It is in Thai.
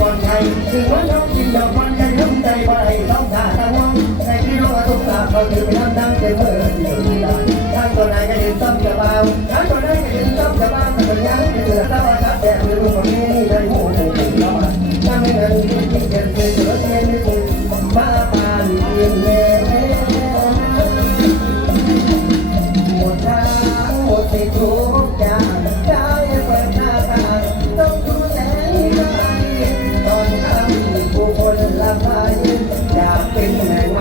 บอลไทยถือว่าน้องกินดอกบอลไทยน้มใจได้ต้องตาตะวันในที่รโลกทุกตาเขาถือไปน้ำดังเป็เมื่อที่สุดที่ลาข้างตัวไหนก็ยืนต้องจะเบาข้างตัวไหนก็ยืนต้องจะเบาแต่ตัวยังไม่เหลือตาว่าจับแต่หรือคนนี้ได้หูถูกต้องนั่งไม่ได้ที่เกินเกิน Amen.